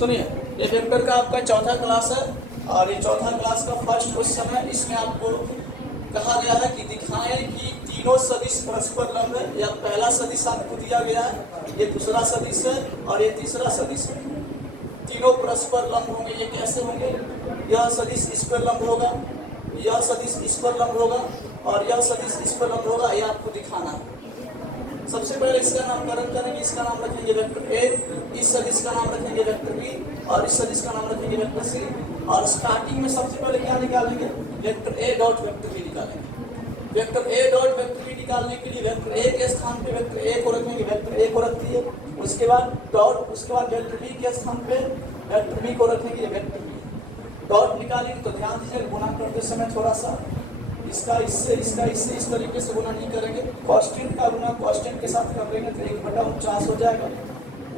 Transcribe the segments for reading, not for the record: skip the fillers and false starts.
सुनिए, ये वेक्टर का आपका चौथा क्लास है और ये चौथा क्लास का फर्स्ट क्वेश्चन है। इसमें आपको कहा गया है कि दिखाएं कि तीनों सदिश परस्पर लंब है। यह पहला सदिश आपको दिया गया है, ये दूसरा सदिश है और ये तीसरा सदिश है। तीनों परस्पर लंब होंगे। ये कैसे होंगे? यह सदिश इस पर लंब होगा, यह सदिश इस पर लंब होगा और यह सदिश इस पर लंब होगा। यह आपको दिखाना है। सबसे पहले इसका नामकरण करेंगे। इसका नाम रखेंगे वेक्टर ए, इस सदिश का नाम रखेंगे वेक्टर बी और इस सदिश का नाम रखेंगे वेक्टर सी। और स्टार्टिंग में सबसे पहले क्या निकालेंगे? Vector A dot vector B निकालेंगे। Vector A dot vector B निकालने के लिए वेक्टर ए के स्थान पे वेक्टर ए को रखेंगे, वेक्टर ए को रख दिए। उसके बाद डॉट, उसके बाद वेक्टर बी के स्थान पे वेक्टर बी को रखेंगे, वेक्टर बी। डॉट निकालेंगे तो ध्यान दीजिए, गुणा करते समय थोड़ा सा इसका इससे इस तरीके से गुना नहीं करेंगे। कांस्टेंट का गुना कांस्टेंट के साथ कर लेंगे तो 1/49 हो जाएगा।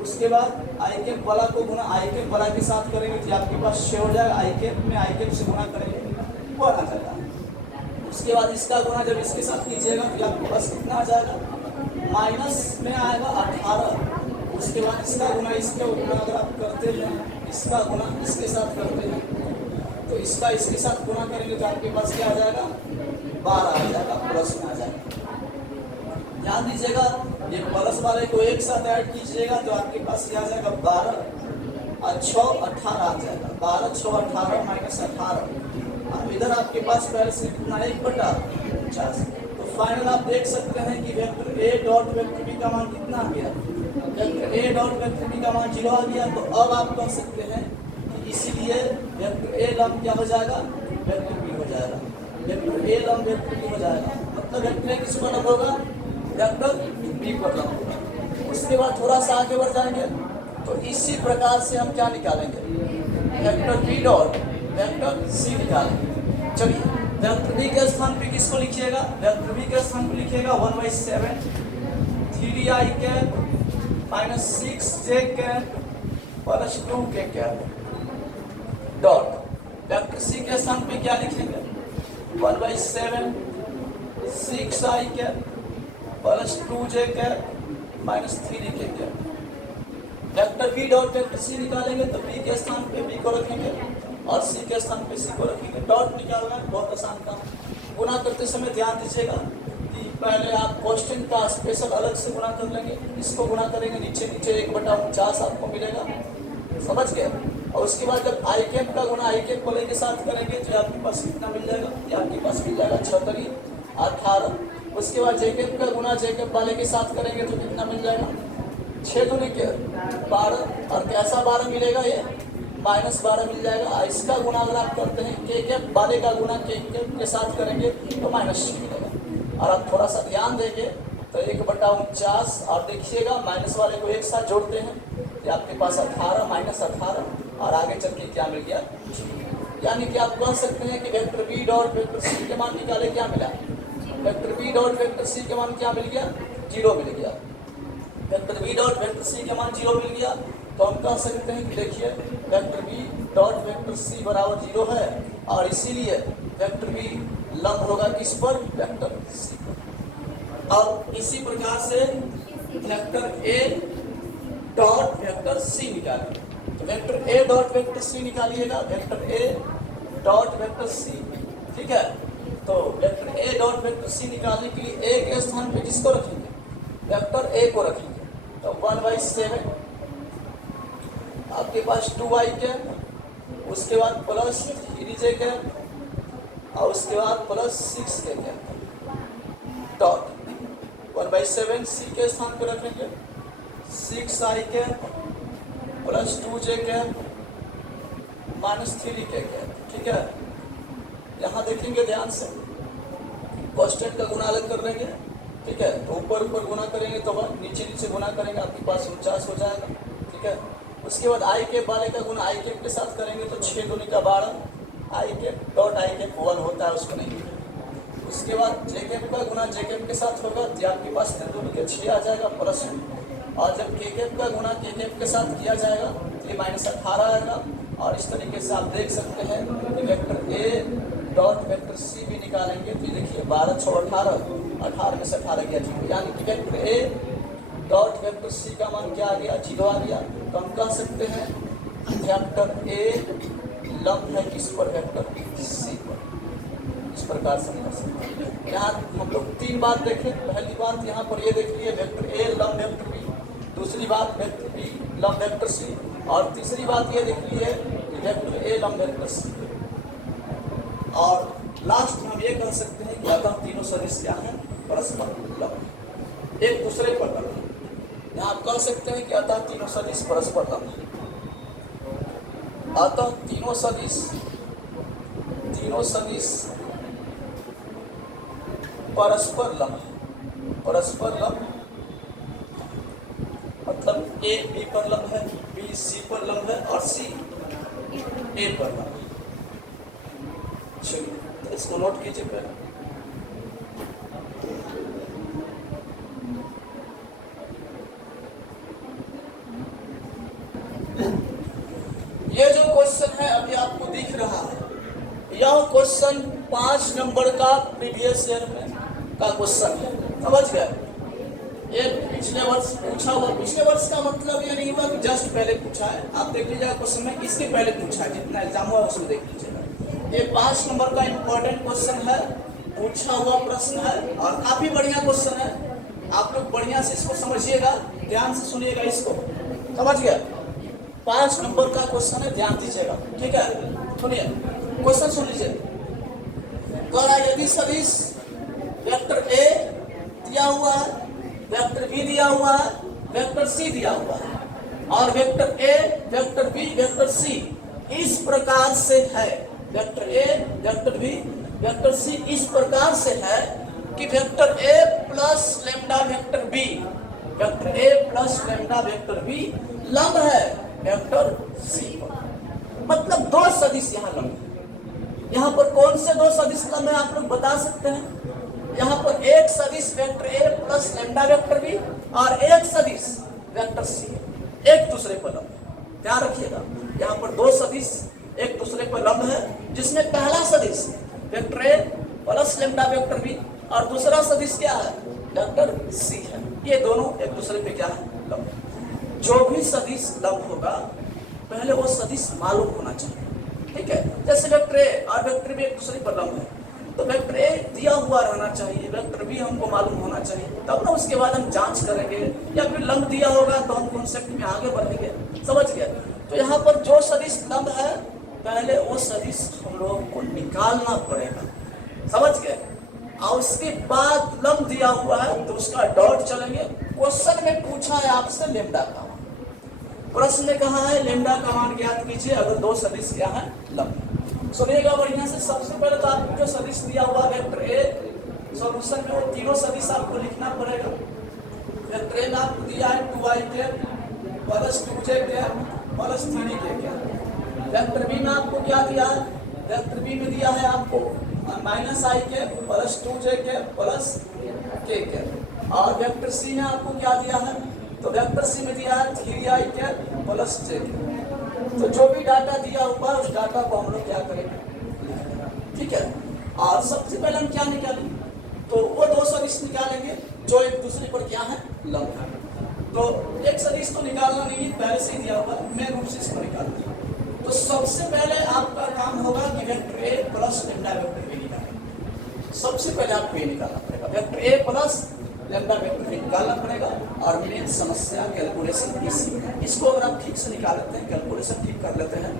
उसके बाद आई कैप वाला को गुना आई कैप वाला के साथ करेंगे तो आपके पास 6 हो जाएगा। आई कैप में आई कैप से गुना करेंगे वो आ जाएगा। उसके बाद इसका गुना जब इसके साथ कीजिएगा तो आपके पास कितना आ जाएगा? माइनस में आएगा 18। उसके बाद इसका गुना इसके गुना अगर आप करते हैं, इसका गुना इसके साथ करते हैं तो इसका इसके साथ गुना करेंगे तो आपके पास क्या आ जाएगा? 12 आ जाएगा, प्लस में आ जाएगा। ध्यान दीजिएगा, ये प्लस वाले को एक साथ ऐड कीजिएगा तो आपके पास क्या आ जाएगा? 12 और 6 18 आ जाएगा। 12 6 18 माइनस 18। अब इधर आपके पास पहले से कितना? 1/50। तो फाइनल आप देख सकते हैं कि vector A dot vector B का मान कितना आ गया? Vector A dot vector B का मान 0 आ गया। तो अब आप कह सकते हैं इसीलिए वेक्टर ए लंब क्या हो जाएगा? वेक्टर बी हो जाएगा। वेक्टर ए लंब वेक्टर बी हो जाएगा। मतलब वेक्टर ए किस पर लंब होगा? वेक्टर बी पर लंब होगा। उसके बाद थोड़ा सा आगे बढ़ जाएंगे तो इसी प्रकार से हम क्या निकालेंगे? Vector B dot vector C निकालेंगे। चलिए, वेक्टर बी के स्थान पे किसको लिखिएगा? वेक्टर बी के स्थान पे लिखिएगा 1/7 3i cap minus 6j cap plus 2k cap dot vector C के स्थान पे क्या लिखेंगे? 1/7 6i cap plus 2j cap minus 3k cap. Vector B dot vector C निकालेंगे तो बी के स्थान पे बी को रखेंगे और सी के स्थान पे सी को रखेंगे। डॉट निकालना है, बहुत आसान काम। गुना करते समय ध्यान दीजिएगा कि पहले आप कांस्टेंट का स्पेशल अलग से गुना कर लेंगे। इसको गुना करेंगे नीचे 1/49 आपको मिलेगा, समझ गए? और उसके बाद जब आई कैप का गुना आई कैप वाले के साथ करेंगे तो आपके पास कितना मिल जाएगा? ये आपके पास मिल जाएगा 6 18। उसके बाद जे कैप का गुना जे कैप वाले के साथ करेंगे तो कितना मिल जाएगा? 6 दूनी के 12। और कैसा 12 मिलेगा? ये -12 मिल जाएगा। इसका गुना अगर आप करते हैं के कैप वाले का गुना के कैप के साथ करेंगे तो -6 मिलेगा। और आप थोड़ा सा ध्यान देंगे तो 1/49 और देखिएगा माइनस वाले को एक साथ जोड़ते हैं तो आपके पास 18 माइनस 18 और आगे चल के क्या मिल गया? यानी कि आप कह सकते हैं कि vector B dot vector C के मान निकाले, क्या मिला? Vector B dot vector C के मान क्या मिल गया? 0 मिल गया। Vector B dot vector C के मान 0 मिल गया तो हम कह सकते हैं कि देखिए vector B dot vector C बराबर 0 है और इसीलिए वेक्टर बी लंब होगा किस पर? वेक्टर सी पर। और इसी प्रकार से vector A dot vector C निकालेंगे। तो vector A dot vector C निकालिएगा, vector A dot vector C, ठीक है? तो vector A dot vector C निकालने के लिए ए के स्थान पे किसको रखेंगे? वेक्टर ए को रखेंगे। तो 1/7 आपके पास 2i कैप, उसके बाद प्लस 3j कैप और उसके बाद प्लस 6k कैप डॉट 1/7 सी के स्थान पर रखेंगे 6i cap plus 2j cap minus 3k cap, ठीक है? यहाँ देखेंगे ध्यान से, कांस्टेंट का गुना अलग कर लेंगे, ठीक है? तो ऊपर ऊपर गुना करेंगे तो नीचे नीचे गुना करेंगे, आपके पास 49 हो जाएगा, ठीक है? उसके बाद आई कैप वाले का गुना आई कैप के साथ करेंगे तो 6 दूनी का 12 आई कैप डॉट आई कैप 1 होता है, उसको नहीं। उसके बाद जे कैप का गुना जे कैप के साथ होगा तो आपके पास 3 दूनी के 6 आ जाएगा प्लस में। और जब के कैप का गुना के कैप के साथ किया जाएगा तो ये -18 आएगा। और इस तरीके से आप देख सकते हैं कि vector A dot vector C भी निकालेंगे तो देखिए 12 6 18 में से 18 गया 0, यानी कि vector A dot vector C का मान क्या आ गया? 0 आ गया। तो हम कह सकते हैं वेक्टर ए लंब है किस पर, वेक्टर सी पर। इस प्रकार से कर सकते हैं। यहाँ हम लोग तीन बात देखें। पहली बात यहाँ पर ये देख लीजिए, वेक्टर ए लंब वेक्टर बी। दूसरी बात वेक्टर बी लंब वेक्टर सी। और तीसरी बात ये देख लीजिए वेक्टर ए लंब वेक्टर सी। और लास्ट में हम ये कह सकते हैं कि अतः तीनों सदिश क्या है, परस्पर लंब, एक दूसरे पर लंब है। यहाँ आप कह सकते हैं कि अतः तीनों सदिश परस्पर लंब है। अतः तीनों सदिश परस्पर लंब है। परस्पर लंब मतलब ए बी पर लंब है, बी सी पर लंब है और सी ए पर लंब है। चलिए तो इसको नोट कीजिए पहले। ये जो क्वेश्चन है अभी आपको दिख रहा है, यह क्वेश्चन 5 नंबर का प्रीवियस ईयर में का क्वेश्चन है। समझ गए? ये पिछले वर्ष पूछा हुआ, पिछले वर्ष का मतलब ये नहीं हुआ कि जस्ट पहले पूछा है। आप देख लीजिएगा क्वेश्चन में इसके पहले पूछा है, जितना एग्जाम हुआ उसमें देख लीजिएगा। ये 5 नंबर का इंपॉर्टेंट क्वेश्चन है, पूछा हुआ प्रश्न है और काफी बढ़िया क्वेश्चन है। आप लोग बढ़िया से इसको समझिएगा, ध्यान से सुनिएगा इसको। समझ गए? 5 नंबर का क्वेश्चन है, ध्यान दीजिएगा। ठीक है, सुनिए क्वेश्चन, सुन लीजिए। यदि सदिश वेक्टर ए दिया हुआ है, वेक्टर बी दिया हुआ है, वेक्टर सी दिया हुआ है और vector A, vector B, vector C इस प्रकार से है, vector A, vector B, vector C इस प्रकार से है कि vector A plus lambda vector B, vector A plus lambda vector B लंब है वेक्टर सी पर। मतलब दो सदिश यहाँ लंब है। यहाँ पर कौन से दो सदिश लंब है आप लोग बता सकते हैं? यहाँ पर एक सदिश vector A plus lambda vector B और एक सदिश वेक्टर सी एक दूसरे पर लंब है। ध्यान रखिएगा, यहाँ पर दो सदिश एक दूसरे पर लंब है, जिसमें पहला सदिश vector A plus lambda vector B और दूसरा सदिश क्या है, वेक्टर सी है। ये दोनों एक दूसरे पे क्या है, लंब। जो भी सदिश लंब होगा पहले वो सदिश मालूम होना चाहिए। ठीक है, जैसे वेक्टर ए और वेक्टर बी एक दूसरे पर लंब है तो वेक्टर ए दिया हुआ रहना चाहिए, वेक्टर बी हमको मालूम होना चाहिए, तब ना उसके बाद हम जांच करेंगे, या फिर लंब दिया होगा तो हम कॉन्सेप्ट में आगे बढ़ेंगे। समझ गए? तो यहाँ पर जो सदिश लंब है पहले वो सदिश हम लोगों को निकालना पड़ेगा। समझ गए? और उसके बाद लंब दिया हुआ है तो उसका डॉट चलेंगे। क्वेश्चन में पूछा है आपसे लैम्डा का मान, प्रश्न ने कहा है लैम्डा का मान ज्ञात कीजिए अगर दो सदिश क्या है, लंब। सुनिएगा बढ़िया से। सबसे पहले तो आपको जो सदिश दिया हुआ वेक्टर ए, सॉल्यूशन में वो तीनों सदिश आपको लिखना पड़ेगा। वेक्टर ए में आपको दिया है 2i के प्लस 2j के प्लस 3k के। वेक्टर बी में आपको क्या दिया है, वेक्टर बी में दिया है आपको -i के प्लस 2j के प्लस k के। और वेक्टर सी में आपको क्या दिया है, तो वेक्टर सी में दिया है 3i के प्लस j के। तो जो भी डाटा दिया हुआ है उस डाटा को हम लोग क्या करेंगे, ठीक है। और सबसे पहले हम क्या निकालेंगे, तो वो दो सदिश निकालेंगे जो एक दूसरे पर क्या है, लंब है। तो एक सदिश तो निकालना नहीं, पहले से ही दिया हुआ है, मैं रूप से इसको निकालते हैं। तो सबसे पहले आपका काम होगा कि vector A plus lambda vector B निकालें। सबसे पहले आपको ये निकालना पड़ेगा, vector A plus lambda vector B निकालना पड़ेगा। और मेन समस्या कैलकुलेशन इसी है। इसको अगर आप ठीक से निकाल लेते हैं, कैलकुलेशन ठीक कर लेते हैं,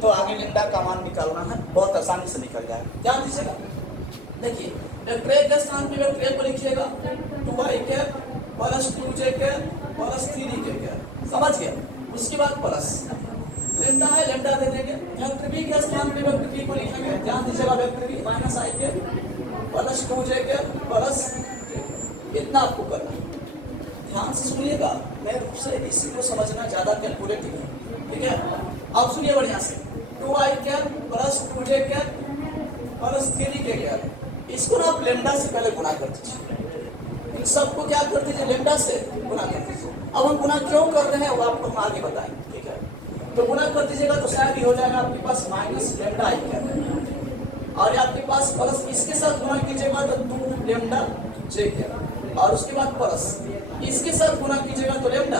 तो आगे लैम्डा का मान निकालना है बहुत आसानी से निकल जाएगा। ध्यान दीजिएगा, देखिए वेक्टर ए के स्थान पे वेक्टर ए को लिखिएगा 2i के प्लस 2j के प्लस 3k के। समझ गए? उसके बाद प्लस लैम्डा है, लैम्डा दे देंगे। वेक्टर बी के स्थान पे वेक्टर बी को लिखेंगे। ध्यान दीजिएगा, वेक्टर बी -i के प्लस 2j के प्लस, इतना आपको करना है। ध्यान से सुनिएगा, मैं रूप से इसी को समझना ज़्यादा कैलकुलेटिव है। ठीक है, अब सुनिए बढ़िया से। 2i के प्लस 2j के प्लस 3k के, इसको ना आप लैम्डा से पहले गुना कर दीजिए। इन सबको क्या कर दीजिए, लैम्डा से गुना कर दीजिए। अब हम गुना क्यों कर रहे हैं वो आपको हम आगे बताएंगे। ठीक है, तो गुना कर दीजिएगा तो शायद ही हो जाएगा आपके पास माइनस लैम्डा आई के, और आपके पास प्लस इसके साथ गुना कीजिएगा तो 2 लैम्डा j के, और उसके बाद प्लस इसके साथ गुना कीजिएगा तो लैम्डा।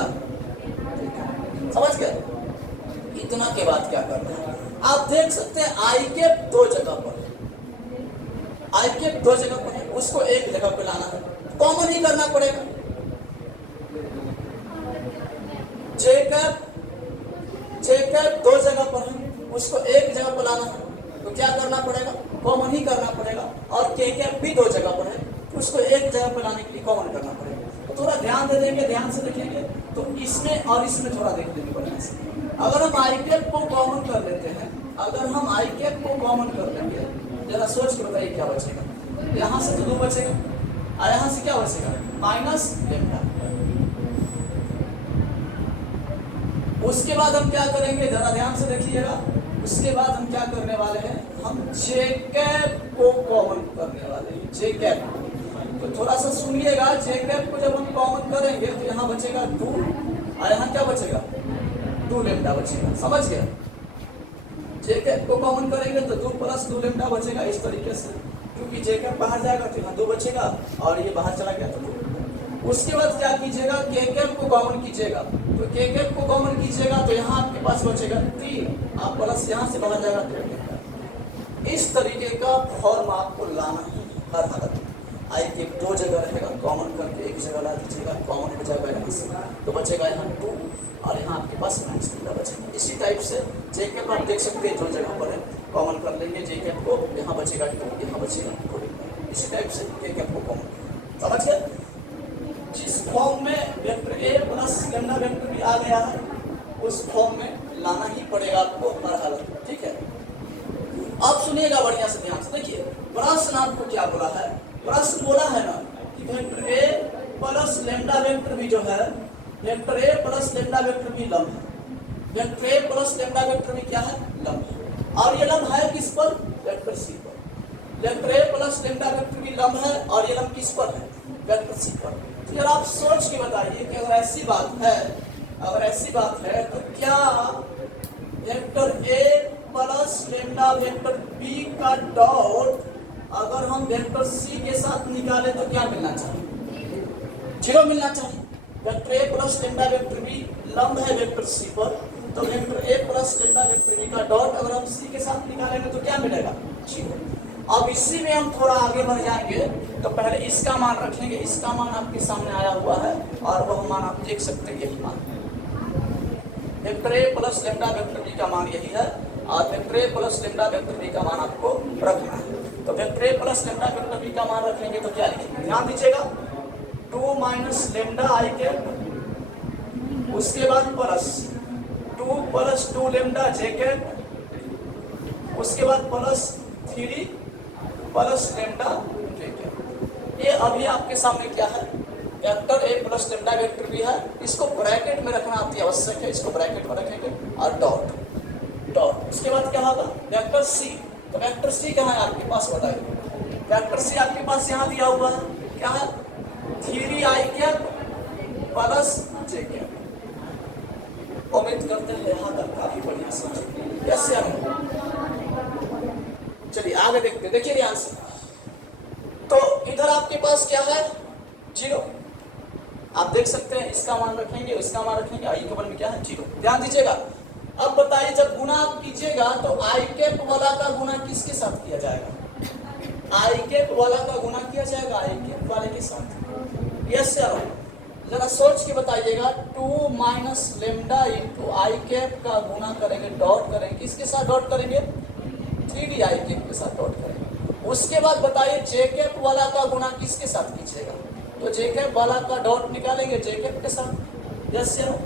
समझ गए? इतना के बाद क्या करना है, आप देख सकते हैं आई कैप दो जगह पर है, आई कैप दो जगह पर है, उसको एक जगह पर लाना है, कॉमन ही करना पड़ेगा। जे कैप दो जगह पर है, उसको एक जगह पर लाना है, तो क्या करना पड़ेगा, कॉमन ही करना पड़ेगा। और के कैप भी दो जगह पर है, उसको एक जगह पर लाने के लिए कॉमन करना पड़ेगा। तो थोड़ा ध्यान दे देंगे, ध्यान से देखेंगे तो इसमें और इसमें थोड़ा देख लेंगे बढ़िया से। अगर हम आई कैप को कॉमन कर लेते हैं, अगर हम आई कैप को कॉमन कर लेंगे, जरा सोच के बताइए क्या बचेगा। यहाँ से तो 2 बचेगा और यहाँ से क्या बचेगा, माइनस लेम्डा। उसके बाद हम क्या करेंगे, जरा ध्यान से देखिएगा। उसके बाद हम क्या करने वाले हैं, हम जे कैप को कॉमन करने वाले हैं, जे कैप। तो थोड़ा सा सुनिएगा, जे कैप को जब हम कॉमन करेंगे तो यहाँ बचेगा 2 और यहाँ क्या बचेगा, 2 लेम्डा बचेगा। समझ गया, जे कैप को कॉमन करेंगे तो 2 + 2 लेम्डा बचेगा इस तरीके से, क्योंकि जे कैप बाहर जाएगा तो यहाँ 2 बचेगा और ये बाहर चला गया तो 2। उसके बाद क्या कीजिएगा, के कैप को कॉमन कीजिएगा, तो के कैप को कॉमन कीजिएगा तो यहाँ आपके पास बचेगा 3, आप प्लस यहाँ से बाहर जाएगा तो इस तरीके का फॉर्म आपको लाना है हर हालत में। आई कैप 2 जगह रहेगा, कॉमन करके एक जगह ला दीजिएगा, कॉमन हो जाएगा यहाँ से, तो बचेगा यहाँ 2 और यहाँ आपके पास माइनस लेम्डा बचेगा। इसी टाइप से जे कैप आप देख सकते हैं 2 जगह पर है, कॉमन कर लेंगे जे कैप को, यहाँ बचेगा 2, यहाँ बचेगा 2। इसी टाइप से के कैप को कॉमन, समझ गए। जिस फॉर्म में vector A plus lambda vector भी आ गया है, उस फॉर्म में लाना ही पड़ेगा आपको हर हालत में, ठीक है। अब सुनिएगा बढ़िया से, ध्यान से देखिए। प्रश्न आपको क्या बोला है, प्रश्न बोला है ना कि vector A plus lambda vector भी जो है, vector A plus lambda vector भी लंब है। Vector A plus lambda vector भी क्या है, लंब है। और ये लंब है किस पर, वेक्टर सी पर। Vector A plus lambda vector भी लंब है और ये लंब किस पर है, वेक्टर सी पर। फिर आप सोच के बताइए कि अगर ऐसी बात है, अगर ऐसी बात है तो क्या vector A plus lambda vector B का डॉट अगर हम वेक्टर सी के साथ निकालें तो क्या मिलना चाहिए, 0 मिलना चाहिए। Vector A plus lambda vector B लंब है वेक्टर सी पर, तो vector A plus lambda vector B का डॉट अगर हम सी के साथ निकालेंगे तो क्या मिलेगा, 0। अब इसी में हम थोड़ा आगे बढ़ जाएंगे, तो पहले इसका मान रखेंगे। इसका मान आपके सामने आया हुआ है और वह मान आप देख सकते हैं, यही मान vector A plus lambda vector B का मान यही है और vector A plus lambda vector B का मान आपको रखना है। तो vector A plus lambda vector B का मान रखेंगे तो क्या लिखेंगे, ध्यान दीजिएगा, 2 माइनस लेम्डा आई कैप, उसके बाद प्लस 2 + 2 लेम्डा जे कैप, उसके बाद प्लस 3 प्लस लेम्डा जे कैप। ये अभी आपके सामने क्या है, vector A plus lambda vector भी है, इसको ब्रैकेट में रखना अति आवश्यक है, इसको ब्रैकेट में रखेंगे और डॉट डॉट। उसके बाद क्या होगा, वेक्टर सी। तो वेक्टर सी कहाँ है आपके पास, बताइए। वेक्टर सी आपके पास यहाँ दिया हुआ है, क्या है, 3i कैप प्लस जे कैप। उम्मीद करते हैं यहाँ तक काफी बढ़िया समझ, कैसे हम, चलिए आगे देखते हैं। देखिए ध्यान से, तो इधर आपके पास क्या है, 0। आप देख सकते हैं, इसका मान रखेंगे, इसका मान रखेंगे, आई के बल में क्या है, 0। ध्यान दीजिएगा। अब बताइए, जब गुना आप कीजिएगा तो आई कैप वाला का गुना किसके साथ किया जाएगा, आई कैप वाला का गुना किया जाएगा आई कैप वाले के साथ, यस या नो, जरा सोच के बताइएगा। 2 माइनस लेम्डा इंटू आई कैप का गुना करेंगे, डॉट करेंगे, किसके साथ डॉट करेंगे, 3d आई कैप के साथ डॉट करेंगे। उसके बाद बताइए जे कैप वाला का गुना किसके साथ कीजिएगा, तो जे कैप वाला का डॉट निकालेंगे जे कैप के साथ, यस या नो।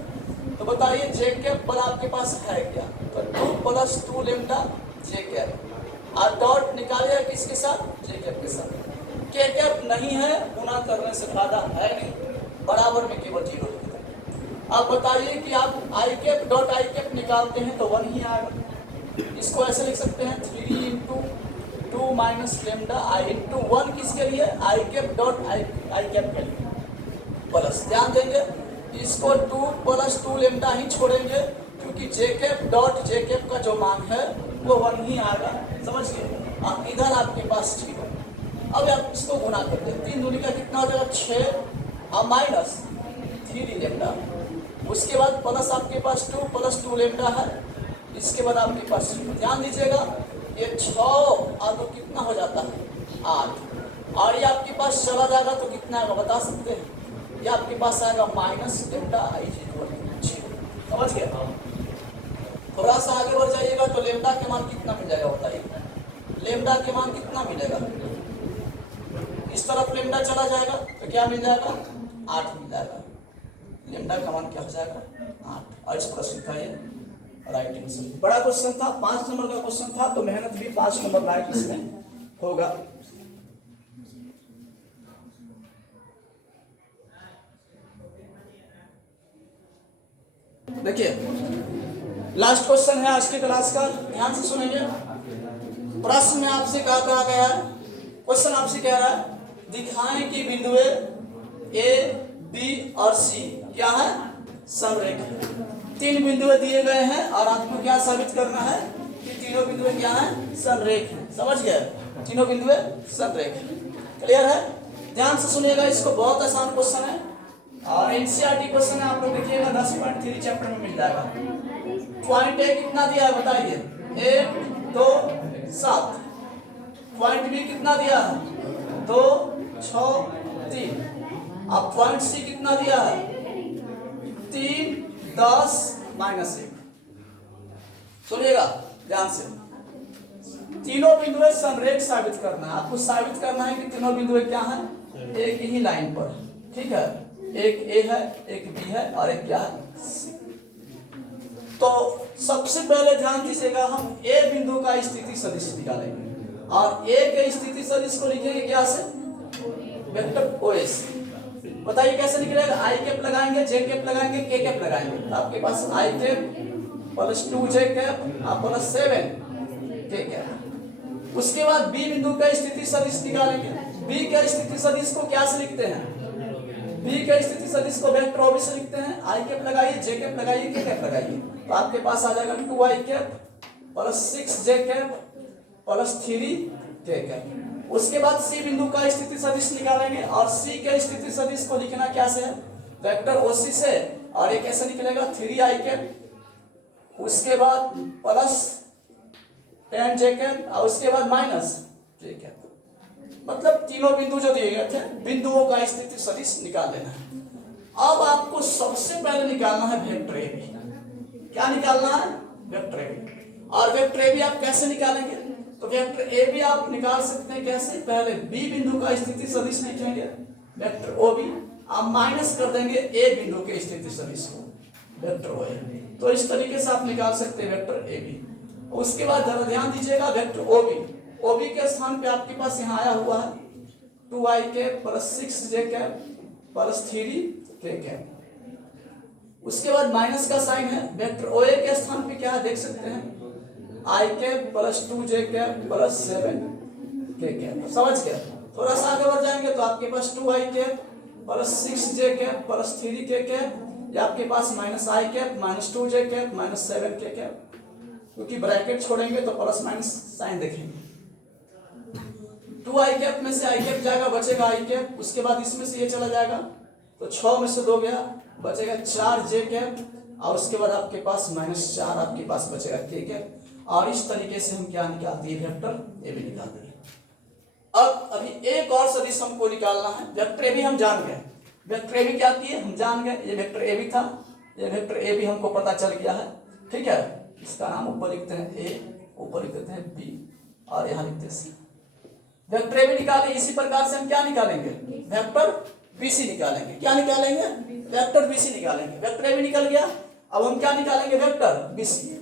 तो बताइए जे कैप वाला आपके पास है क्या, तो 2 + 2 लेम्डा जे कैप और डॉट निकालिए किसके साथ, जे कैप के साथ। के कैप नहीं है, गुना करने से फायदा है नहीं, बराबर में केवल 0 लिख देंगे। अब बताइए कि आप आई कैप डॉट आई कैप निकालते हैं तो 1 ही आएगा। इसको ऐसे लिख सकते हैं, 3 × 2 माइनस लेम्डा आई इंटू 1 किसके लिए, आई कैप डॉट आई कैप के लिए, प्लस। ध्यान देंगे, इसको 2 + 2 लेम्डा ही छोड़ेंगे, क्योंकि जे कैप डॉट जे कैप का जो मान है वो 1 ही आएगा, समझ गए। अब इधर आपके पास 0। अब आप इसको गुना करते हैं, 3 दूनी का कितना हो जाएगा, 6 और माइनस 3 लेम्डा, उसके बाद प्लस आपके पास 2 + 2 लेम्डा है, इसके बाद आपके पास ध्यान दीजिएगा, ये 6 और 2 कितना हो जाता है 8, और ये आपके पास चला जाएगा तो कितना आएगा बता सकते हैं? ये आपके पास आएगा minus lambda I equal to 6। समझ गए? थोड़ा सा आगे बढ़ जाइएगा तो लेमडा के मान कितना मिल जाएगा बताइए? लेमडा के मान कितना मिलेगा? इस तरफ लेमडा चला जाएगा तो क्या मिल जाएगा? 8 मिल जाएगा। लेमडा का मान क्या हो जाएगा? 8। और इस प्रश्न का ये राइट आंसर। बड़ा क्वेश्चन था, 5 नंबर का क्वेश्चन था, तो मेहनत भी 5 नंबर राइट इसमें होगा। देखिए लास्ट क्वेश्चन है आज की क्लास का, ध्यान से सुनेंगे। प्रश्न में आपसे क्या कहा गया है? क्वेश्चन आपसे कह रहा है दिखाएं कि बिंदुए ए बी और सी क्या है? समरेख है। 3 बिंदुए दिए गए हैं और आपको क्या साबित करना है कि तीनों बिंदुए क्या हैं? समरेख हैं। समझ गए? तीनों बिंदुए समरेख हैं। क्लियर है? ध्यान से सुनिएगा, इसको बहुत आसान क्वेश्चन है और एनसीईआरटी क्वेश्चन है। आप लोग देखिएगा 10.3 चैप्टर में मिल जाएगा। पॉइंट ए कितना दिया है बताइए? 1 2 7। पॉइंट बी कितना दिया है? 2 6 3। अब पॉइंट सी कितना दिया है? 3 10 -1। सुनिएगा ध्यान से, तीनों बिंदुएं समरेख साबित करना है। आपको साबित करना है कि तीनों बिंदुएं क्या हैं? एक ही लाइन पर। ठीक है, एक ए है, एक बी है और एक क्या है? सी। तो सबसे पहले ध्यान दीजिएगा, हम ए बिंदु का स्थिति सदिश निकालेंगे और ए के स्थिति सदिश को लिखेंगे क्या से? Vector OS. बताइए कैसे निकलेगा? आई कैप लगाएंगे, जे कैप लगाएंगे, के कैप लगाएंगे, तो आपके पास आई कैप प्लस 2 जे कैप और प्लस 7 के कैप। उसके बाद बी बिंदु का स्थिति सदिश निकालेंगे। बी के स्थिति सदिश को क्या से लिखते हैं? बी के स्थिति सदिश को वेक्टर ओबी से लिखते हैं। आई कैप लगाइए, जे कैप लगाइए, के कैप लगाइए, तो आपके पास आ जाएगा 2 आई कैप प्लस 6 जे कैप प्लस 3 के कैप। उसके बाद सी बिंदु का स्थिति सदिश निकालेंगे और सी के स्थिति सदिश को लिखना क्या से है? वेक्टर ओसी से। और ये कैसे निकलेगा? 3 आई कैप, उसके बाद प्लस 10 जे कैप और उसके बाद माइनस जे कैप। मतलब तीनों बिंदु जो दिए गए थे, बिंदुओं का स्थिति सदिश निकाल लेना है। अब आपको सबसे पहले निकालना है वेक्टर ए बी। क्या निकालना है? Vector A B. और वेक्टर ए बी आप कैसे निकालेंगे? तो वेक्टर ए बी आप निकाल सकते हैं कैसे? पहले बी बिंदु का स्थिति सदिश लिखेंगे वेक्टर ओ बी, आप माइनस कर देंगे ए बिंदु के स्थिति सदिश को वेक्टर ओ ए। तो इस तरीके से आप निकाल सकते हैं वेक्टर ए बी। उसके बाद ध्यान दीजिएगा vector O B, O B के स्थान पे आपके पास यहाँ आया हुआ है 2 आई कैप प्लस 6 जे कैप प्लस 3 के कैप। उसके बाद माइनस का साइन है। वेक्टर ओ ए के स्थान पे क्या है देख सकते हैं? आई कैप प्लस 2 जे कैप प्लस 7 के कैप। समझ गए? थोड़ा सा आगे बढ़ जाएंगे तो आपके पास 2 आई कैप प्लस 6 जे कैप प्लस 3 के कैप, या आपके पास माइनस आई कैप माइनस 2 जे कैप माइनस 7 के कैप, क्योंकि ब्रैकेट छोड़ेंगे तो प्लस माइनस साइन देखेंगे। 2 आई कैप में से आई कैप जाएगा, बचेगा आई कैप। उसके बाद इसमें से ये चला जाएगा तो 6 में से 2 गया, बचेगा 4 जे कैप और उसके बाद आपके पास -4 आपके पास बचेगा के कैप। और इस तरीके से हम क्या निकालते हैं? वेक्टर ए बी निकालते हैं। अब अभी एक और सदिश हमको निकालना है। वेक्टर ए बी हम जान गए, वेक्टर ए बी क्या थी हम जान गए। ये वेक्टर ए बी था, ये वेक्टर ए बी हमको पता चल गया है। ठीक है, इसका नाम ऊपर लिखते हैं ए, ऊपर लिखते हैं बी और यहाँ लिखते हैं सी। वेक्टर ए बी निकाले, इसी प्रकार से हम क्या निकालेंगे? वेक्टर बी सी निकालेंगे। क्या निकालेंगे? वेक्टर बी सी निकालेंगे। वेक्टर ए बी निकल गया, अब हम क्या निकालेंगे? Vector B C.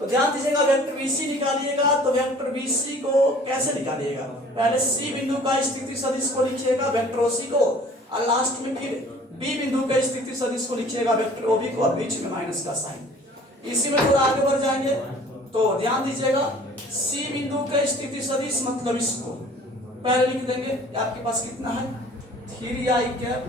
तो ध्यान दीजिएगा, वेक्टर बी सी निकालिएगा तो वेक्टर बी सी को कैसे निकालिएगा? पहले सी बिंदु का स्थिति सदिश को लिखिएगा वेक्टर ओ सी को, और लास्ट में फिर बी बिंदु का स्थिति सदिश को लिखिएगा वेक्टर ओ बी को, और बीच में माइनस का साइन। इसी में थोड़ा आगे बढ़ जाएंगे तो ध्यान दीजिएगा, सी बिंदु का स्थिति सदिश मतलब इसको पहले लिख देंगे। आपके पास कितना है? 3 आई कैप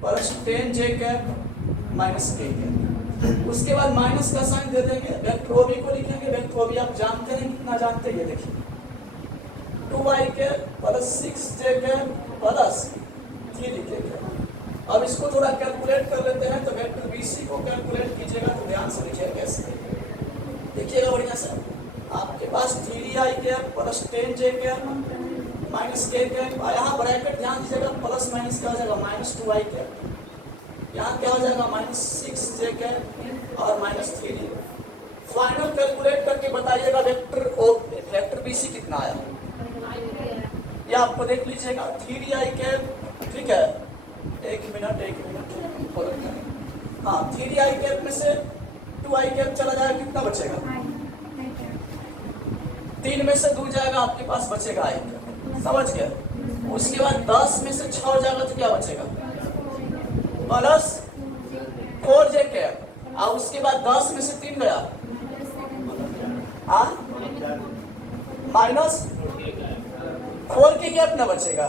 प्लस 10 जे कैप माइनस के कैप। उसके बाद माइनस का साइन दे देंगे, वेक्टर ओ बी को लिखेंगे। वेक्टर ओ बी आप जानते हैं, कितना जानते हैं ये देखिए, 2 आई कैप प्लस 6 जे कैप प्लस 3 के कैप। अब इसको थोड़ा कैलकुलेट कर लेते हैं, तो वेक्टर बी सी को कैलकुलेट कीजिएगा तो ध्यान से लिखिए कैसे। देखिए लीजिएगा बढ़िया से। आपके पास 3i cap plus 10j cap minus k cap, यहाँ ब्रैकेट ध्यान दीजिएगा, प्लस माइनस क्या हो जाएगा माइनस 2i कैप, यहाँ क्या हो जाएगा माइनस 6j कैप और माइनस 3j। फाइनल कैलकुलेट करके बताइएगा वेक्टर BC कितना आया, ये आपको देख लीजिएगा। 3i कैप, ठीक है, एक मिनट हाँ, 3i कैप में से 2i कैप चला जाएगा, कितना बचेगा, 3 में से 2 जाएगा, आपके पास बचेगा i कैप, समझ गया। उसके बाद 10 में से 6 जाएगा तो क्या बचेगा, प्लस 4j कैप, और उसके बाद 10 में से 3 गया, माइनस 4k कैप ना बचेगा।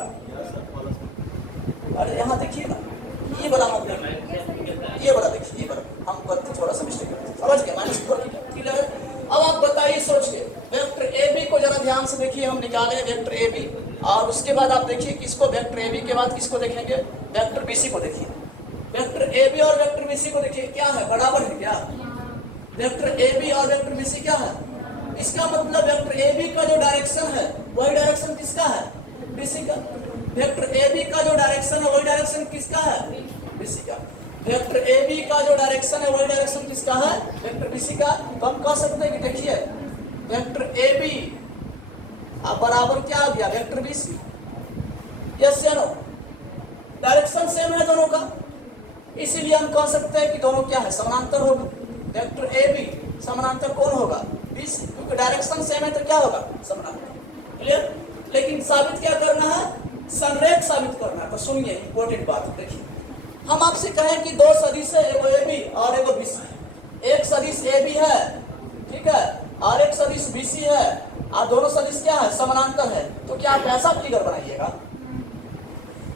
अरे यहाँ देखिए ना, ये बड़ा हम ये बड़ा देखिए, ये बड़ा हम करते थोड़ा सा मिस्टेक करते, समझ गए, माइनस 4k कैप। अब आप बताइए सोच के, वेक्टर AB को जरा ध्यान से देखिए, हम निकाले वेक्टर AB, और उसके बाद आप देखिए किसको, वेक्टर AB के बाद किसको देखेंगे, वेक्टर BC को देखिए। वेक्टर AB और वेक्टर BC को देखिए, क्या है, बराबर है क्या, वेक्टर AB और वेक्टर BC क्या है, इसका मतलब वेक्टर AB का जो डायरेक्शन है वही डायरेक्शन किसका है, BC का। वेक्टर AB का जो डायरेक्शन है वही डायरेक्शन किसका है, BC का। वेक्टर AB का जो डायरेक्शन है वही डायरेक्शन किसका है, वेक्टर BC का। तो हम कह सकते हैं कि देखिए वेक्टर AB अब बराबर क्या आ गया, वेक्टर BC। यस या नो, डायरेक्शन सेम है दोनों का, इसीलिए हम कह सकते हैं कि दोनों क्या है, समानांतर होगा। वेक्टर AB समानांतर कौन होगा, BC, क्योंकि डायरेक्शन सेम है तो क्या होगा, समानांतर। क्लियर। लेकिन साबित क्या करना है, संरेख साबित करना है। तो सुनिए इंपॉर्टेंट बात देखिए, हम आपसे कहें कि दो सदिश है, एगो AB और एगो BC है। एक सदिश AB है, ठीक है, और एक सदिश BC है, और दोनों सदिश क्या है, समानांतर है। तो क्या आप ऐसा फिगर बनाइएगा,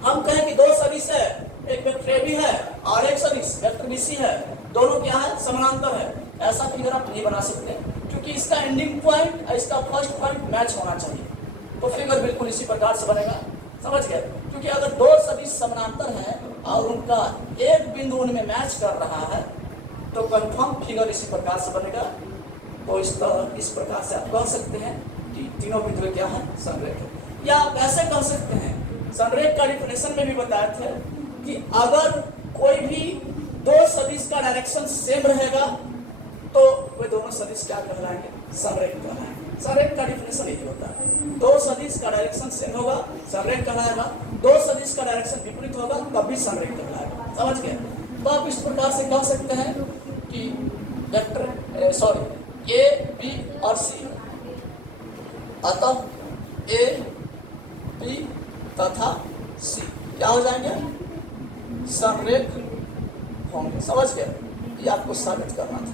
हम कहें कि दो सदिश है, एक वेक्टर AB है और एक सदिश वेक्टर BC है, दोनों क्या है, समानांतर है, ऐसा फिगर आप नहीं बना सकते, क्योंकि इसका एंडिंग पॉइंट और इसका फर्स्ट पॉइंट मैच होना चाहिए। तो फिगर बिल्कुल इसी प्रकार से बनेगा, समझ गए। क्योंकि अगर दो सदिश समानांतर हैं और उनका एक बिंदु उनमें मैच कर रहा है तो कंफर्म फिगर इसी प्रकार से बनेगा। तो इस प्रकार से आप कह सकते हैं कि तीनों बिंदु क्या है, संरेख। या आप ऐसे कह सकते हैं, संरेख का डिफिनेशन में भी बताए थे कि अगर कोई भी दो सदिश का डायरेक्शन सेम रहेगा तो वे दोनों सदिश क्या कहलाएंगे, संरेख कहलाएंगे। संरेख का डिफिनेशन यही होता है, दो सदिश का डायरेक्शन सेम होगा संरेख कहलाएगा, दो सदिश का डायरेक्शन विपरीत होगा तब भी संरेख कहलाएगा, समझ गए। तो आप इस प्रकार से कह सकते हैं कि वेक्टर A, B और C, अतः A, B तथा C क्या हो जाएंगे, संरेख होंगे, समझ गए। ये आपको साबित करना था,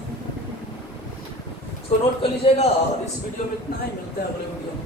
इसको नोट कर लीजिएगा। और इस वीडियो में इतना ही, मिलते हैं अगले वीडियो में।